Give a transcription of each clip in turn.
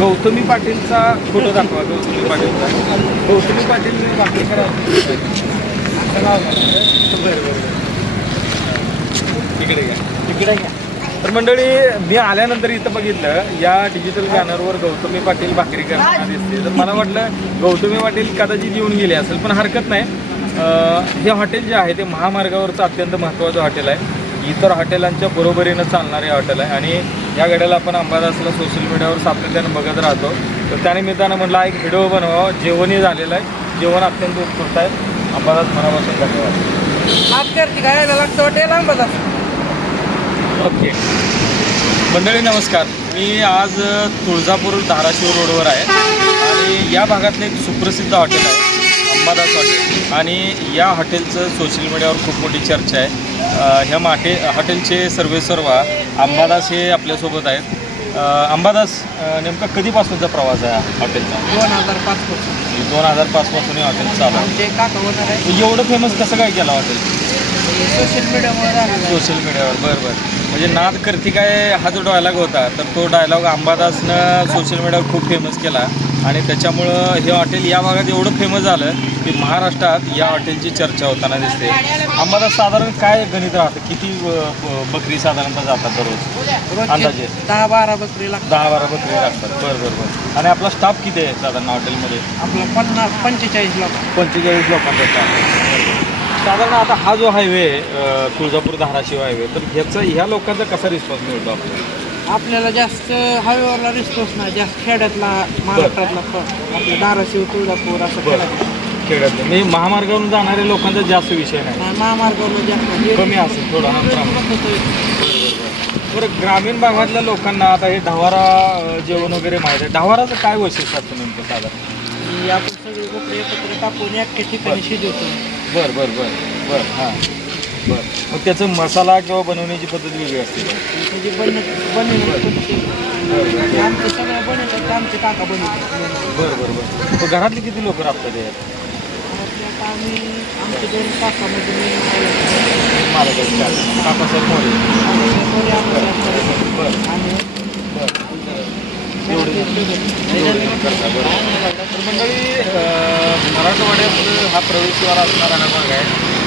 Gautami पाटीलचा photo दाखवा गौतमी पाटीलचा गौतमी पाटील भाकरी करा. बरं बरं इकडे घ्या. इकडे घ्या. तर मंडळी मी आल्यानंतर इथं बघितलं या डिजिटल बॅनरवर गौतमी पाटील भाकरी करताना दिसते. तर मला वाटलं गौतमी पाटील कदाचित येऊन गेले असेल पण हरकत नाही. हे हॉटेल जे आहे ते महामार्गावरचं अत्यंत महत्त्वाचं हॉटेल आहे. इतर हॉटेलांच्या बरोबरीनं चालणारे हॉटेल आहे. आणि या गड्याला आपण अंबादासला सोशल मीडियावर सातत्यानं बघत राहतो. तर त्यानिमित्तानं म्हटलं एक व्हिडिओ बनवावा. जेवणही झालेलं आहे. जेवण अत्यंत उत्कृष्ट आहे. अंबादास मनापासून धन्यवाद. ओके. मंडळी नमस्कार. मी आज तुळजापूर धाराशिव रोडवर आहे. आणि या भागातलं एक सुप्रसिद्ध हॉटेल आहे अंबादास हॉटेल. आणि या हॉटेलचं सोशल मीडियावर खूप मोठी चर्चा आहे. ह्या माटे हॉटेलचे सर्वेसर्वा अंबादास हे आपल्यासोबत आहेत. अ, अंबादास अ, नेमका कधीपासूनचा प्रवास आहे हा हॉटेलचा? दोन हजार पाच पासून. दोन हजार पाचपासून हे हॉटेल चालू आहे. आमचे काका होणार आहे. एवढं फेमस कसं काय केलं हॉटेल? सोशल मीडियामुळे झालेलं आहे. सोशल मीडियावर बरं बरं. म्हणजे नाद करती काय हा जो डायलॉग होता. तर तो डायलॉग अंबादासनं सोशल मीडियावर खूप फेमस केला. आणि त्याच्यामुळं हे हॉटेल या भागात एवढं फेमस झालं की महाराष्ट्रात या हॉटेलची चर्चा होताना दिसते. अंबादास साधारण काय गणित राहतं? किती बकरी साधारणतः जातात दररोज? अंदाजे. दहा बारा बकरी लागतात. दहा बारा बकरी लागतात. बरं बरं बरं. आणि आपला स्टाफ किती आहे साधारण हॉटेलमध्ये? आपलं पन्नास पंचेचाळीस लोक. पंचेचाळीस लोकांचा स्टाफ साधारण आता हा जो हायवे तुळजापूर धाराशिव हायवे तर ह्याचा ह्या लोकांचा कसा रिस्पॉन्स मिळतो आपल्याला? आपल्याला जास्त हायवेवरला रिस्पॉन्स नाही जास्त खेड्यातला महाराष्ट्रातला आपलं धाराशिव तुळजापूर असं बरं. खेड्यात खेड्यात म्हणजे महामार्गावरून जाणाऱ्या लोकांचा जास्त विषय नाही. नाही, महामार्गावर जास्त. कमी असेल थोडा हा प्रमाण. बरं ग्रामीण भागातल्या लोकांना आता हे ढावारा अं, जेवण वगैरे माहीत आहे. ढावाराचं काय वैशिष्ट्य असतं नेमकं साधारण? की आपण सगळे कपडे एकत्र टाकून एका ठिकाणी शिजवतो. बरं बरं बरं बरं हां. बरं. मग त्याचं मसाला किंवा बनवण्याची पद्धत वेगळी असते का? म्हणजे बनत बरं. बरं आमचे सगळं बनवतात आमचे काका बनवतात. बरं बरं बरं. मग घरातले किती लोक राबतात यात? घरातले आता आम्ही आमचे दोन काकामध्ये मी मालक काकासाहेब मोरे. बरं. आणि एवढं करता बरं तर मंडळी मराठवाड्यात हा प्रवेशद्वार असणारा हा भाग आहे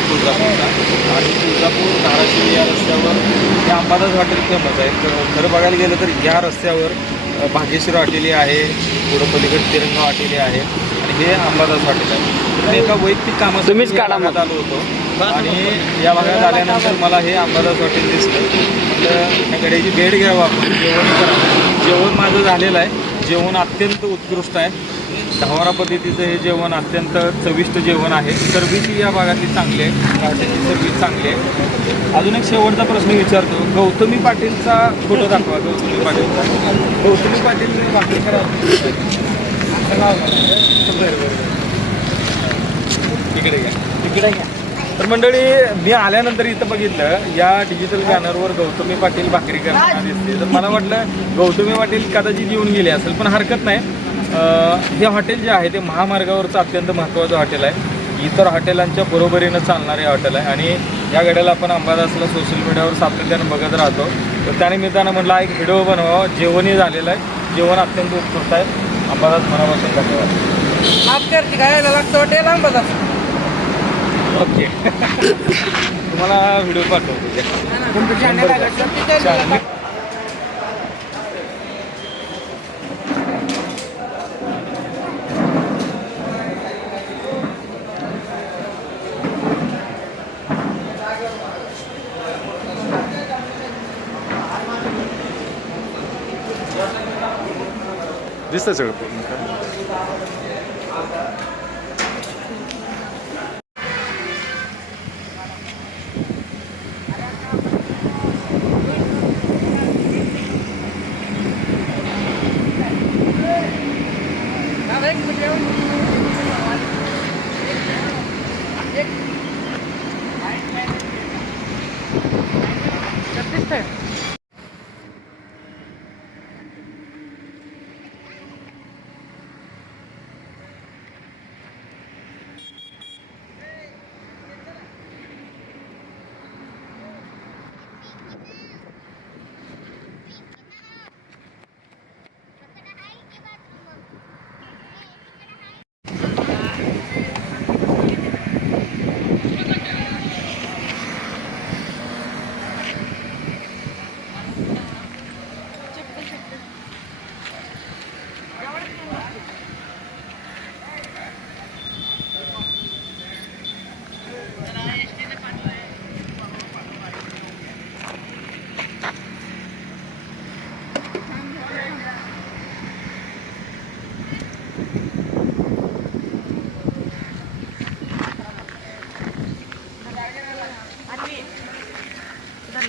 तुळजापूरचा. आणि तुळजापूर धाराशिव या रस्त्यावर हे अंबादास हॉटेल फेमस आहे. तर खरं बघायला गेलं तर या रस्त्यावर अं, भाग्यश्री हॉटेली आहे पुढं पलीकडे तिरंगा हॉटेली आहे आणि हे अंबादास हॉटेल आहे. एका वैयक्तिक कामासाठी तुम्हीच काढा आलो होतो. आणि या भागात आल्यानंतर मला हे आंबादास हॉटेल दिसलं. म्हटलं ह्या गड्याची भेट घ्यावं आपण जेवण करावं जेवण माझं झालेलं आहे. जेवण अत्यंत उत्कृष्ट आहे. धावारा पद्धतीचं हे जेवण अत्यंत चविष्ट जेवण आहे. सर्विस या भागातली चांगली आहे. हॉटेलची चांगली आहे. अजून एक शेवटचा प्रश्न विचारतो. गौतमी पाटीलचा फोटो दाखवा गौतमी पाटीलचा गौतमी पाटील भाकरी करा. बरं बरं. इकडे घ्या. इकडे घ्या. तर मंडळी मी आल्यानंतर इथं बघितलं या डिजिटल बॅनरवर गौतमी पाटील भाकरी दिसते. तर मला वाटलं गौतमी पाटील कदाचित येऊन गेले असेल पण हरकत नाही. हे हॉटेल जे आहे ते महामार्गावरचं अत्यंत महत्त्वाचं हॉटेल आहे. इतर हॉटेलांच्या बरोबरीनं चालणारे हॉटेल आहे. आणि या गड्याला आपण अंबादासला सोशल मीडियावर सातत्यानं बघत राहतो. तर त्यानिमित्तानं म्हटलं एक व्हिडिओ बनवावा. जेवणही झालेलं आहे. जेवण अत्यंत उत्कृष्ट आहे. अंबादास मनापासून धन्यवाद माफ करते काय लागतं. हॉटेल अंबादास. ओके. तुम्हाला व्हिडिओ पाठवतो. दिसतं सगळं